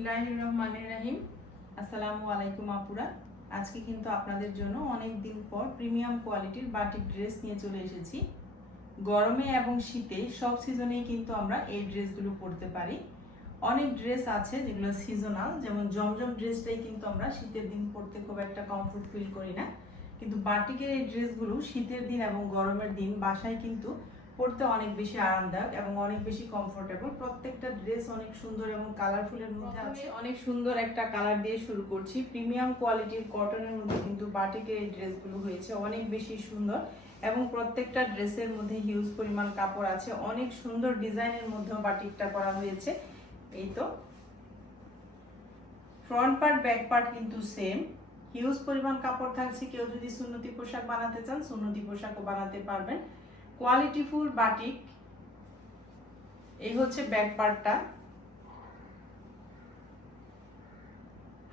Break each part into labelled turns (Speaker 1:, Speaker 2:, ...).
Speaker 1: বিসমিল্লাহ রহমান রাহিম আসসালামু আলাইকুম আপুরা। আজকে কিন্তু আপনাদের জন্য অনেক দিন পর প্রিমিয়াম কোয়ালিটির বাটিক ড্রেস নিয়ে চলে এসেছি। গরমে এবং শীতে সব সিজনেই কিন্তু আমরা এই ড্রেসগুলো পরতে পারি। অনেক ড্রেস আছে যেগুলো সিজনাল যেমন জমজম ড্রেসটাই কিন্তু আমরা শীতের দিন পরতে খুব একটা কমফোর্ট ফিল করি না। কিন্তু বাটিকের এই ড্রেসগুলো শীতের দিন এবং গরমের দিন বাসায় কিন্তু পরতে অনেক বেশি আরামদায়ক এবং অনেক বেশি কমফোর্টেবল প্রত্যেকটা ড্রেস অনেক সুন্দর এবং কালারফুলের মধ্যে আছে। অনেক সুন্দর একটা কালার দিয়ে শুরু করছি। প্রিমিয়াম কোয়ালিটির কটনের মধ্যে কিন্তু বাটিকের এই ড্রেসগুলো হয়েছে অনেক বেশি সুন্দর এবং প্রত্যেকটা ড্রেসের মধ্যে হিউজ পরিমাণ কাপড় আছে। অনেক সুন্দর ডিজাইনের মধ্যেও বাটিকটা করা হয়েছে। এই তো। ফ্রন্ট পার্ট ব্যাক পার্ট কিন্তু সেম হিউজ পরিমাণ কাপড় থাকছে। কেউ যদি সুন্নতি পোশাক বানাতে চান সুন্নতি পোশাকও বানাতে পারবেন। Qualityful batik. এই হচ্ছে ব্যাক পার্টটা।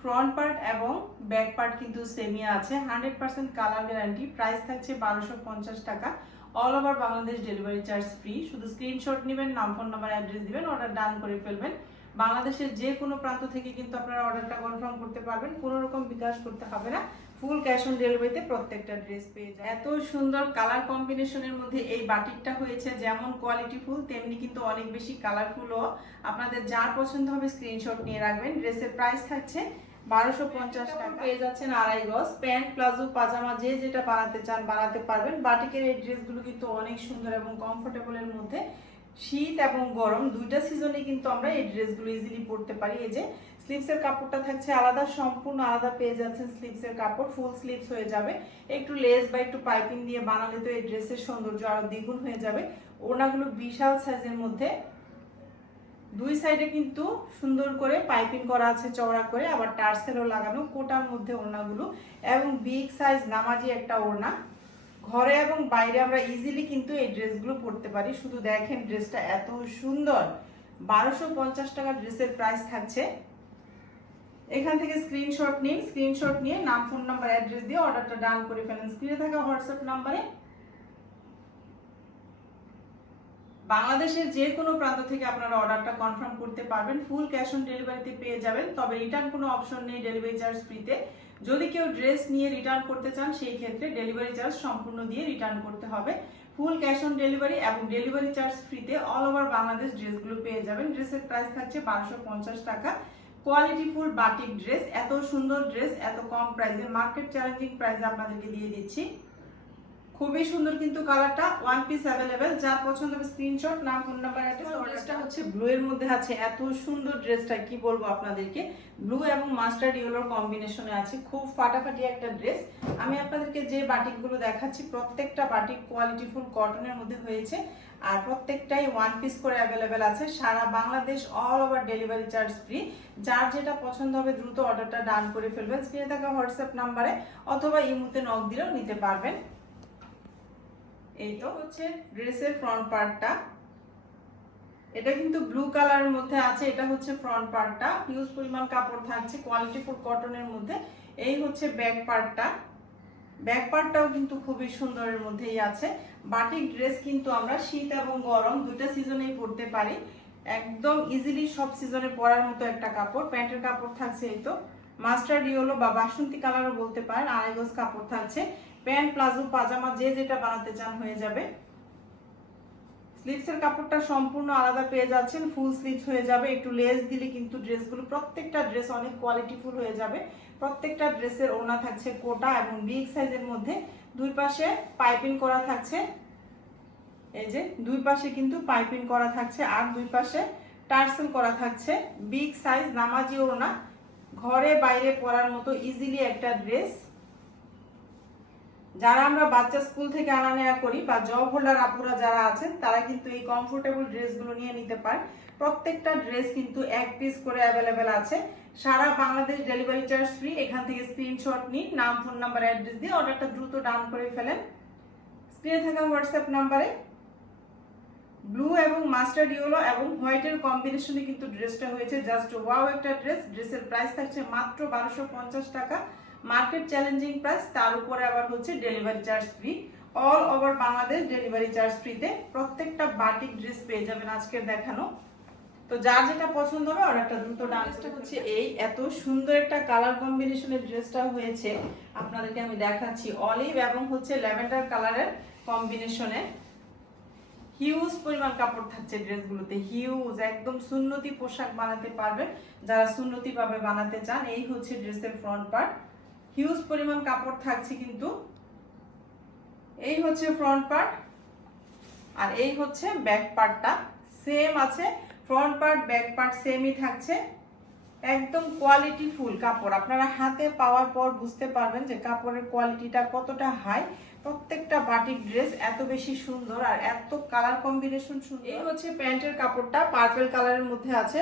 Speaker 1: ফ্রন্ট পার্ট এবং ব্যাক পার্ট কিন্তু সেমি আছে। Hundred percent colour guarantee. Price থাকছে বারোশো পঞ্চাশ টাকা। All over Bangladesh delivery charge free শুধু স্ক্রিনশট নেবেন, নাম ফোন নাম্বার অ্যাড্রেস দিবেন অর্ডার ডান করে ফেলবেন। বাংলাদেশের যে কোনো প্রান্ত থেকে কিন্তু আপনারা অর্ডারটা কনফার্ম করতে পারবেন। কোনো রকম বিকাশ করতে হবে না। ফুল ক্যাশ অন ডেলিভারিতে প্রত্যেকটা ড্রেস পেয়ে যায় এত সুন্দর কালার কম্বিনেশনের মধ্যে এই বাটিকটা হয়েছে। যেমন কোয়ালিটি ফুল তেমনি কিন্তু অনেক বেশি কালারফুলও আপনাদের যার পছন্দ হবে স্ক্রিনশট নিয়ে রাখবেন। ড্রেসের প্রাইস থাকছে বারোশো পঞ্চাশ টাকা। পেয়ে যাচ্ছেন আড়াই গজ। প্যান্ট প্লাজো পাজামা যে যেটা বানাতে চান, বানাতে পারবেন। বাটিকের এই ড্রেসগুলো কিন্তু অনেক সুন্দর এবং কমফোর্টেবলের মধ্যে। শীত এবং গরম দুইটা সিজনে কিন্তু আমরা এই ড্রেসগুলো ইজিলি পরতে পারি। এই যে স্লিপসের কাপড়টা থাকছে আলাদা, সম্পূর্ণ আলাদা পেয়ে যাচ্ছেন স্লিপসের কাপড় ফুল স্লিপস হয়ে যাবে। একটু লেস বা একটু পাইপিং দিয়ে বানালে তো এই ড্রেসের সৌন্দর্য আরও দ্বিগুণ হয়ে যাবে। ওনাগুলো বিশাল সাইজের মধ্যে। দুই সাইডে কিন্তু সুন্দর করে পাইপিং করা আছে, চওড়া করে। আবার টার্সেলও লাগানো কোটার মধ্যে ওড়নাগুলো। এবং বিগ সাইজ নামাজি একটা ওড়না। ঘরে এবং বাইরে আমরা ইজিলি কিন্তু এই ড্রেসগুলো পরতে পারি। শুধু দেখেন ড্রেসটা এত সুন্দর। বারোশো পঞ্চাশ টাকা ড্রেসের প্রাইস থাকছে। এখান থেকে স্ক্রিনশট নিন। স্ক্রিনশট নিয়ে নাম ফোন নাম্বার অ্যাড্রেস দিয়ে অর্ডারটা ডান করে ফেলেন। স্ক্রিনে থাকা হোয়াটসঅ্যাপ নাম্বারে বাংলাদেশের যে কোনো প্রান্ত থেকে আপনারা অর্ডারটা কনফার্ম করতে পারবেন। ফুল ক্যাশ অন ডেলিভারিতে পেয়ে যাবেন। তবে রিটার্ন কোনো অপশন নেই ডেলিভারি চার্জ ফ্রিতে যদি কেউ ড্রেস নিয়ে রিটার্ন করতে চান, সেই ক্ষেত্রে ডেলিভারি চার্জ সম্পূর্ণ দিয়ে রিটার্ন করতে হবে। ফুল ক্যাশ অন ডেলিভারি এবং ডেলিভারি চার্জ ফ্রিতে অল ওভার বাংলাদেশ ড্রেসগুলো পেয়ে যাবেন। ড্রেসের প্রাইস থাকছে বারোশো টাকা। কোয়ালিটিফুল বাটিক ড্রেস এত সুন্দর ড্রেস এত কম প্রাইসে মার্কেট চ্যালেঞ্জিং প্রাইসে আপনাদেরকে দিয়ে দিচ্ছি। খুবই সুন্দর কিন্তু কালারটা ওয়ান পিস অ্যাভেলেবেল যার পছন্দ হবে স্ক্রিনশট নাম ফোন নাম্বার অ্যাড্রেস ড্রেসটা হচ্ছে ব্লু এর মধ্যে আছে এত সুন্দর ড্রেসটা কি বলব আপনাদেরকে? ব্লু এবং মাস্টার্ড ইয়েলোর কম্বিনেশনে আছে খুব ফাটাফাটি একটা ড্রেস আমি আপনাদেরকে যে বাটিকগুলো দেখাচ্ছি প্রত্যেকটা বাটিক কোয়ালিটি ফুল কটনের মধ্যে হয়েছে আর প্রত্যেকটাই ওয়ান পিস করে অ্যাভেলেবেল আছে সারা Bangladesh all over delivery charge free যার যেটা পছন্দ হবে দ্রুত অর্ডারটা ডান করে ফেলবেন। স্ক্রিনে থাকা হোয়াটসঅ্যাপ নাম্বারে অথবা ইমুতে নক দিলেও নিতে পারবেন। এই তো হচ্ছে ড্রেসের ফ্রন্ট পার্টটা এটা কিন্তু ব্লু কালারের মধ্যে আছে, এটা হচ্ছে ফ্রন্ট পার্টটা হিউজ পরিমাণ কাপড় থাকছে কোয়ালিটি ফুল কটনের মধ্যে। এই হচ্ছে ব্যাক পার্টটা ব্যাক পার্টটাও কিন্তু খুবই সুন্দরের মধ্যেই আছে। বাটিক ড্রেস কিন্তু আমরা শীত এবং গরম দুইটা সিজনেই পরতে পারি। একদম ইজিলি সব সিজনে পরার মতো একটা কাপড়। প্যান্টের কাপড় থাকছে এই তো। মাস্টার্ড ইয়েলো বা বাসন্তী কালারও বলতে পারেন, আড়াই গজ কাপড় থাকছে। প্যান্ট, প্লাজো, পাজামা, যে যেটা বানাতে চান হয়ে যাবে। স্লিপসের কাপড়টা সম্পূর্ণ আলাদা পেয়ে যাচ্ছেন ফুল স্লিপস হয়ে যাবে। একটু লেস দিলে কিন্তু ড্রেসগুলো, প্রত্যেকটা ড্রেস অনেক কোয়ালিটিফুল হয়ে যাবে। প্রত্যেকটা ড্রেসের ওড়না থাকছে কোটা এবং বিগ সাইজের মধ্যে। দুই পাশে পাইপিং করা থাকছে। এই যে, দুই পাশে কিন্তু পাইপিং করা থাকছে আর দুই পাশে টার্সেল করা থাকছে। বিগ সাইজ নামাজি ওড়না। ঘরে বাইরে পরার মতো ইজিলি একটা ড্রেস যারা আমরা বাচ্চা স্কুল থেকে আনা নেওয়া করি বা জব হোল্ডার আপুরা যারা আছেন, তারা কিন্তু এই কমফোর্টেবল ড্রেসগুলো নিয়ে নিতে পারেন প্রত্যেকটা ড্রেস কিন্তু এক পিস করে অ্যাভেলেবেল আছে। সারা বাংলাদেশ ডেলিভারি চার্জ ফ্রি এখান থেকে স্ক্রিনশট নিন, নাম ফোন নাম্বার অ্যাড্রেস দিয়ে অর্ডারটা দ্রুত ডাউন করে ফেলেন। স্ক্রিনে থাকা হোয়াটসঅ্যাপ নাম্বারে ব্লু এবং মাস্টার্ড ইয়েলো এবং হোয়াইটের কম্বিনেশনে কিন্তু ড্রেসটা হয়েছে। জাস্ট ওয়াও একটা ড্রেস ড্রেসের প্রাইস থাকছে মাত্র বারোশো টাকা। মার্কেট চ্যালেঞ্জিং প্রাইস, তার উপরে আবার হচ্ছে delivery charge free. All over Bangladesh delivery charge ফ্রিতে প্রত্যেকটা বাটিক ড্রেস পেয়ে যাবেন আজকের দেখানো। তো যার যেটা পছন্দ হবে অর্ডারটা দ্রুত ডান্সটা হচ্ছে এই। এত সুন্দর একটা কালার কম্বিনেশনের ড্রেসটা হয়েছে। আপনাদেরকে আমি দেখাচ্ছি অলিভ এবং হচ্ছে ল্যাভেন্ডার কালারের কম্বিনেশনে হিউজ পরিমাণ কাপড় থাকছে ড্রেসগুলোতে হিউজ একদম সুন্নতি পোশাক বানাতে পারবেন। যারা সুন্নতি ভাবে বানাতে চান, এই হচ্ছে ড্রেসের ফ্রন্ট পার্ট হিউজ পরিমাণ কাপড় থাকছে কিন্তু। এই হচ্ছে ফ্রন্ট পার্ট আর এই হচ্ছে ব্যাক পার্টটা সেম আছে ফ্রন্ট পার্ট ব্যাক পার্ট সেমই থাকছে। একদম কোয়ালিটি ফুল কাপড়। আপনারা হাতে পাওয়ার পর বুঝতে পারবেন যে কাপড়ের কোয়ালিটিটা কতটা হাই প্রত্যেকটা বাটিক ড্রেস এত বেশি সুন্দর আর এত কালার কম্বিনেশন সুন্দর। এই হচ্ছে প্যান্টের কাপড়টা পার্পেল কালারের মধ্যে আছে।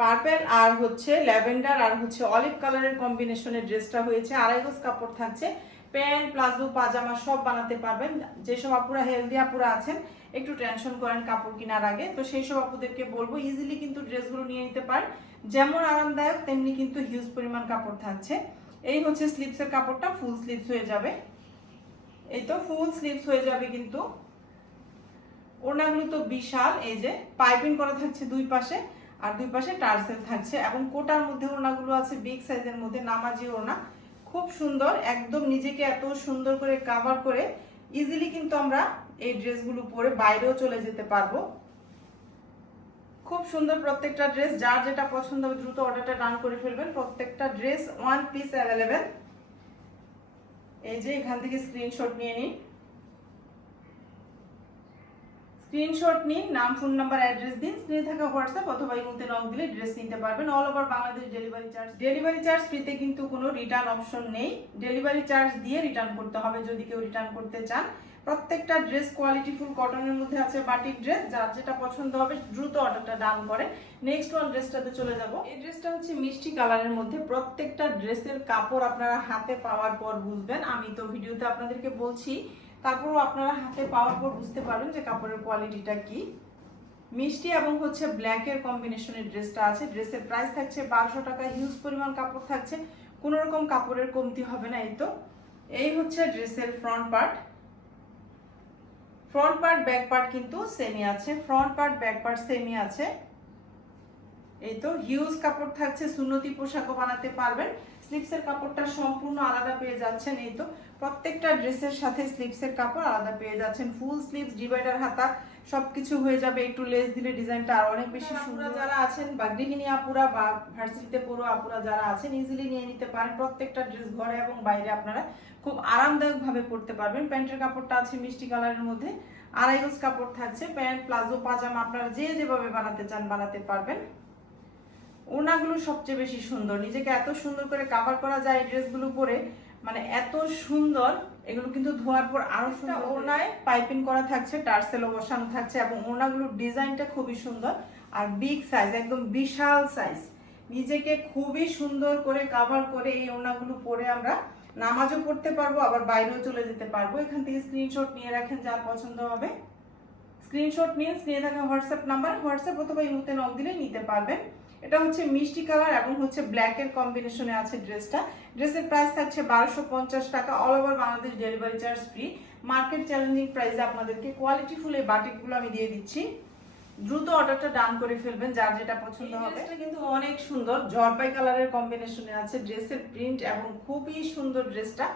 Speaker 1: পার্পেল আর হচ্ছে ল্যাভেন্ডার আর হচ্ছে অলিভ কালারের কম্বিনেশনের ড্রেসটা হয়েছে। আড়াই গজ কাপড় থাকছে। প্যান্ট, প্লাজো, পাজামা সব বানাতে পারবেন। যেসব আপুরা হেলদি আপুরা আছেন, একটু টেনশন করেন কাপড় কেনার আগে। তো সেই সব আপুদেরকে বলব ইজিলি কিন্তু ড্রেসগুলো নিয়ে নিতে পারেন। যেমন আরামদায়ক, তেমনি কিন্তু হিউজ পরিমাণ কাপড় থাকছে। এই হচ্ছে স্লিপসের কাপড়টা ফুল স্লিপস হয়ে যাবে। এই তো ফুল স্লিপস হয়ে যাবে কিন্তু। ওড়নাগুলো তো বিশাল, এই যে পাইপিং করা থাকছে দুই পাশে। আর দুই পাশে টার্সেল থাকছে। এবং কোটার মধ্যে ওড়নাগুলো আছে, বিগ সাইজের মধ্যে নামাজি ওড়না। খুব সুন্দর, একদম নিজেকে এত সুন্দর করে কাভার করে ইজিলি কিন্তু আমরা এই ড্রেসগুলো পরে বাইরেও চলে যেতে পারব। খুব সুন্দর প্রত্যেকটা ড্রেস, যার যেটা পছন্দ হবে দ্রুত অর্ডারটা ডান করে ফেলবেন। প্রত্যেকটা ড্রেস ওয়ান পিস অ্যাভেলেবেল এই যে এখান থেকে স্ক্রিনশট নিয়ে নিন। স্ক্রিনশট নিন, নাম, ফোন নাম্বার, অ্যাড্রেস দিন, স্ক্রিনে থাকা হোয়াটসঅ্যাপ অথবা ইমুতে নক দিলে ড্রেস নিতে পারবেন। All over Bangladesh delivery charge delivery charge ফ্রিতে কিন্তু কোনো রিটার্ন অপশন নেই। ডেলিভারি চার্জ দিয়ে রিটার্ন করতে হবে যদি কেউ রিটার্ন করতে চান। প্রত্যেকটা ড্রেস কোয়ালিটি ফুল কটনের মধ্যে আছে বাটিক ড্রেস যার যেটা পছন্দ হবে দ্রুত অর্ডারটা ডান করে। নেক্সট ওয়ান ড্রেসটাতে চলে যাব। এই ড্রেসটা হচ্ছে মিষ্টি কালারের মধ্যে। প্রত্যেকটা ড্রেসের কাপড় আপনারা হাতে পাওয়ার পর বুঝবেন। আমি তো ভিডিওতে আপনাদেরকে বলছি তারপরও আপনারা হাতে পাওয়ার পর বুঝতে পারবেন যে কাপড়ের কোয়ালিটিটা কি। মিষ্টি এবং হচ্ছে ব্ল্যাকের কম্বিনেশনের ড্রেসটা আছে। ড্রেসের প্রাইস থাকছে বারোশো টাকা হিউজ পরিমাণ কাপড় থাকছে। কোনো রকম কাপড়ের কমতি হবে না এই তো। এই হচ্ছে ড্রেসের front part front part back part কিন্তু সেমি আছে। Front part back part same আছে। এই তো হিউজ কাপড় থাকছে। সুন্নতি পোশাকও বানাতে পারবেন। স্লিপসের কাপড়টা সম্পূর্ণ আলাদা পেয়ে যাচ্ছেন এই তো। প্রত্যেকটা ড্রেসের সাথে স্লিপসের কাপড় আলাদা পেয়ে যাচ্ছেন। ফুল স্লিপস ডিভাইডার হাতা সবকিছু হয়ে যাবে একটু লেস দিলে ডিজাইনটা আর অনেক বেশি সুন্দর। যারা আছেন বা গৃহিণী আপুরা বা ভার্সিটিতে পড়ো আপুরা যারা আছেন ইজিলি নিয়ে নিতে পারেন। প্রত্যেকটা ড্রেস ঘরে এবং বাইরে আপনারা খুব আরামদায়ক ভাবে পরতে পারবেন। প্যান্টের কাপড়টা আছে মিষ্টি কালারের মধ্যে। আড়াই কাপড় থাকছে। প্যান্ট প্লাজো পাজামা আপনারা যে যেভাবে বানাতে চান বানাতে পারবেন। ওনাগুলো সবচেয়ে বেশি সুন্দর। নিজেকে এত সুন্দর করে কাভার করা যায় এই ড্রেসগুলো পরে মানে এত সুন্দর এগুলো কিন্তু ধোয়ার পর আরও সুন্দর ওনায় পাইপিং করা থাকছে টার্সেলও বসানো থাকছে এবং ওনাগুলোর ডিজাইনটা খুবই সুন্দর আর বিগ সাইজ একদম বিশাল সাইজ নিজেকে খুবই সুন্দর করে কাভার করে এই ওনাগুলো পরে আমরা নামাজও পড়তে পারব আবার বাইরেও চলে যেতে পারব। এখান থেকে স্ক্রিনশট নিয়ে রাখেন যার পছন্দ হবে। স্ক্রিনশট নিয়ে স্ক্রিনে থাকা হোয়াটসঅ্যাপ নাম্বার হোয়াটসঅ্যাপ অথবা ইমুতে নক দিলে নিতে পারবেন। এটা হচ্ছে মিষ্টি কালার এবং হচ্ছে ব্ল্যাক এর কম্বিনেশনে আছে ড্রেসটা ড্রেসের প্রাইস থাকছে বারোশো পঞ্চাশ টাকা all over Bangladesh delivery charge free market challenging প্রাইসে আপনাদেরকে কোয়ালিটি ফুল এই বাটিকগুলো আমি দিয়ে দিচ্ছি। দ্রুত অর্ডারটা ডান করে ফেলবেন যার যেটা পছন্দ হবে। এটা কিন্তু অনেক সুন্দর। জলপাই কালারের কম্বিনেশনে আছে ড্রেসের প্রিন্ট এবং খুবই সুন্দর ড্রেসটা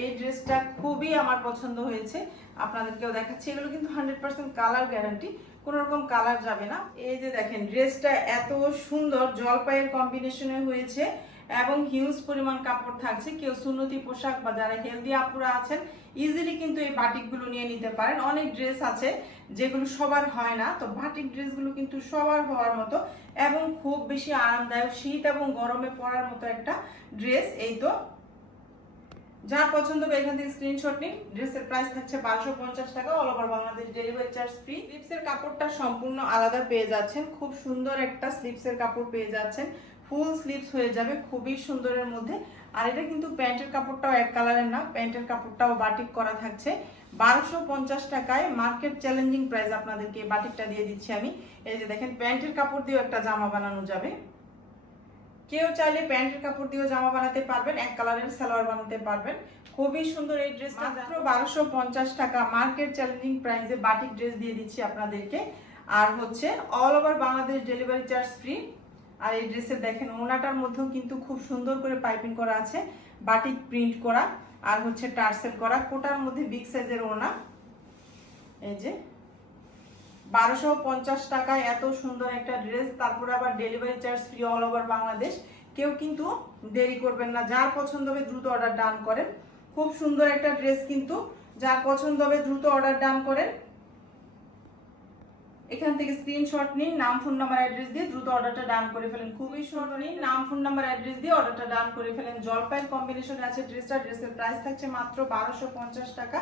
Speaker 1: এই ড্রেসটা খুবই আমার পছন্দ হয়েছে। আপনাদেরকেও দেখাচ্ছি। এগুলো কিন্তু হান্ড্রেড পার্সেন্ট কালার গ্যারান্টি কোনো রকম কালার যাবে না। এই যে দেখেন ড্রেসটা এত সুন্দর, জলপাইয়ের কম্বিনেশনে হয়েছে এবং হিউজ পরিমাণ কাপড় থাকছে। কেউ সুন্নতি পোশাক বা যারা হেলদি আপুরা আছেন ইজিলি কিন্তু এই বাটিকগুলো নিয়ে নিতে পারেন। অনেক ড্রেস আছে যেগুলো সবার হয় না, তো বাটিক ড্রেসগুলো কিন্তু সবার হওয়ার মতো এবং খুব বেশি আরামদায়ক, শীত এবং গরমে পরার মতো একটা ড্রেস এই তো যার পছন্দ হবে এখান থেকে স্ক্রিনশট নিন। ড্রেসের প্রাইস থাকছে বারোশো পঞ্চাশ টাকা all over Bangladesh delivery charge free স্লিপসের কাপড়টা সম্পূর্ণ আলাদা পেয়ে যাচ্ছেন। খুব সুন্দর একটা স্লিপসের কাপড় পেয়ে যাচ্ছেন। ফুল স্লিপস হয়ে যাবে, খুবই সুন্দরের মধ্যে। আর এটা কিন্তু প্যান্টের কাপড়টাও এক কালারের না, প্যান্টের কাপড়টাও বাটিক করা থাকছে। বারোশো পঞ্চাশ টাকায় মার্কেট চ্যালেঞ্জিং প্রাইস আপনাদেরকে বাটিকটা দিয়ে দিচ্ছি আমি। এই যে দেখেন, প্যান্টের কাপড় দিয়েও একটা জামা বানানো যাবে। কেউ চাইলে প্যান্টের কাপড় দিয়েও জামা বানাতে পারবেন এক কালারের সালোয়ার বানাতে পারবেন। খুবই সুন্দর এই ড্রেসটা মাত্র বারোশো পঞ্চাশ টাকা মার্কেট চ্যালেঞ্জিং প্রাইসে বাটিক ড্রেস দিয়ে দিচ্ছি আপনাদেরকে। আর হচ্ছে all over Bangladesh delivery charge free আর এই ড্রেসের দেখেন ওনাটার মধ্যেও কিন্তু খুব সুন্দর করে পাইপিং করা আছে বাটিক প্রিন্ট করা আর হচ্ছে টার্সেল করা কোটার মধ্যে বিগ সাইজের ওনা। এই যে বারোশো পঞ্চাশ টাকায় এত সুন্দর একটা ড্রেস, তারপরে আবার delivery charge free all over Bangladesh. কেউ কিন্তু দেরি করবেন না, যার পছন্দ হবে দ্রুত অর্ডার ডান করেন। খুব সুন্দর একটা ড্রেস কিন্তু, যার পছন্দ হবে দ্রুত অর্ডার ডান করেন। এখান থেকে স্ক্রিনশট নিন, নাম ফোন নাম্বার অ্যাড্রেস দিয়ে দ্রুত অর্ডারটা ডান করে ফেলেন। খুবই সুন্দর নিন, নাম ফোন নাম্বার অ্যাড্রেস দিয়ে অর্ডারটা ডান করে ফেলেন। জলপাইয়ের কম্বিনেশন আছে ড্রেসটা, ড্রেসের প্রাইস থাকছে মাত্র বারোশো টাকা।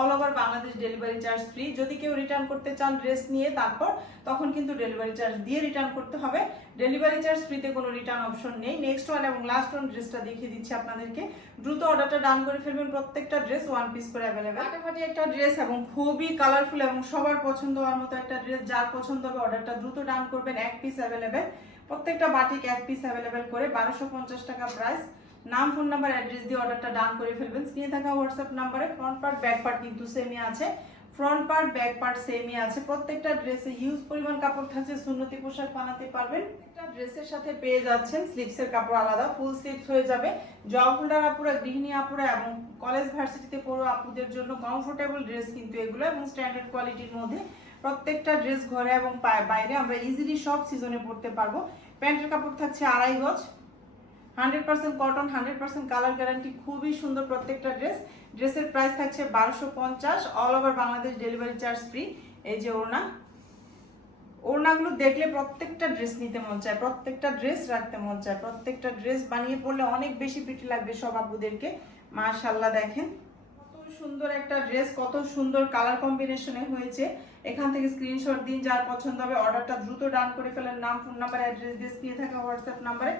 Speaker 1: All over Bangladesh delivery charge free যদি কেউ রিটার্ন করতে চান ড্রেস নিয়ে তারপর, তখন কিন্তু ডেলিভারি চার্জ দিয়ে রিটার্ন করতে হবে। ডেলিভারি চার্জ ফ্রিতে কোনো রিটার্ন অপশন নেই। নেক্সট ওয়ান এবং লাস্ট ওয়ান ড্রেসটা দেখিয়ে দিচ্ছি আপনাদেরকে। দ্রুত অর্ডারটা ডান করে ফেলবেন। প্রত্যেকটা ড্রেস ওয়ান পিস করে অ্যাভেলেবেল ফাটাফাটি একটা ড্রেস এবং খুবই কালারফুল এবং সবার পছন্দ হওয়ার মতো একটা ড্রেস যার পছন্দ হবে অর্ডারটা দ্রুত ডান করবেন। এক পিস অ্যাভেলেবেল প্রত্যেকটা বাটিক এক পিস অ্যাভেলেবেল করে বারোশো টাকা প্রাইস নাম, ফোন নাম্বার অ্যাড্রেস দিয়ে অর্ডারটা ডান করে ফেলবেন। স্ক্রিনে থাকা হোয়াটসঅ্যাপ নাম্বারে ফ্রন্ট পার্ট ব্যাক পার্ট কিন্তু সেমই আছে। ফ্রন্ট পার্ট ব্যাক পার্ট সেমই আছে। প্রত্যেকটা ড্রেসে হিউজ পরিমাণ কাপড় থাকছে, সুন্নতি পোশাক বানাতে পারবেন। একটা ড্রেসের সাথে পেয়ে যাচ্ছেন স্লিপসের কাপড় আলাদা ফুল স্লিপস হয়ে যাবে। জব হোল্ডার আপুরা, গৃহিণী আপুরা এবং কলেজ ভার্সিটিতে পড়ো আপুদের জন্য কমফোর্টেবল ড্রেস কিন্তু এগুলো এবং স্ট্যান্ডার্ড কোয়ালিটির মধ্যে প্রত্যেকটা ড্রেস ঘরে এবং বাইরে আমরা ইজিলি সব সিজনে পরতে পারব। প্যান্টের কাপড় থাকছে আড়াই গজ। Hundred percent cotton, hundred percent colour guarantee, খুবই সুন্দর প্রত্যেকটা ড্রেস। ড্রেসের প্রাইস থাকছে বারোশো পঞ্চাশ all over Bangladesh delivery charge free এই যে ওড়না। ওড়নাগুলো দেখলে প্রত্যেকটা ড্রেস নিতে মন চায়, প্রত্যেকটা ড্রেস রাখতে মন চায়, প্রত্যেকটা ড্রেস বানিয়ে পড়লে অনেক বেশি পিটি লাগবে সব আপুদেরকে। মাশাল্লাহ দেখেন। কত সুন্দর একটা ড্রেস, কত সুন্দর কালার কম্বিনেশনে হয়েছে। এখান থেকে স্ক্রিনশট দিন, যার পছন্দ হবে অর্ডারটা দ্রুত ডান করে ফেলেন। নাম ফোন নাম্বার অ্যাড্রেস দিয়ে থাকা হোয়াটসঅ্যাপ নাম্বারে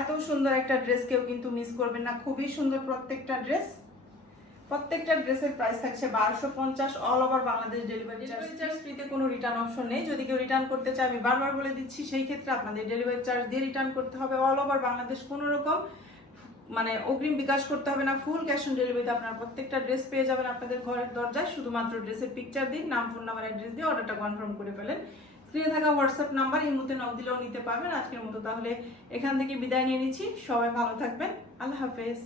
Speaker 1: এত সুন্দর একটা ড্রেস কেউ কিন্তু মিস করবেন না। খুবই সুন্দর প্রত্যেকটা ড্রেস প্রত্যেকটা ড্রেসের প্রাইস থাকছে বারোশো পঞ্চাশ all over Bangladesh delivery charge ফ্রিতে কোনো রিটার্ন অপশন নেই। যদি কেউ রিটার্ন করতে চায় আমি বারবার বলে দিচ্ছি সেই ক্ষেত্রে আপনাদের ডেলিভারি চার্জ দিয়ে রিটার্ন করতে হবে। অল ওভার বাংলাদেশ কোনো রকম মানে অগ্রিম বিকাশ করতে হবে না। ফুল ক্যাশ অন ডেলিভারিতে আপনারা প্রত্যেকটা ড্রেস পেয়ে যাবেন আপনাদের ঘরের দরজায়। শুধুমাত্র ড্রেসের পিকচার দিন নাম ফোন নাম্বার অ্যাড্রেস দিয়ে অর্ডারটা কনফার্ম করে ফেলেন। স্ক্রিনে থাকা হোয়াটসঅ্যাপ নাম্বার এই মুহূর্তে নক দিলেও নিতে পারবেন আজকের মতো। তাহলে এখান থেকে বিদায় নিয়ে নিচ্ছি। সবাই ভালো থাকবেন। আল্লাহ হাফেজ।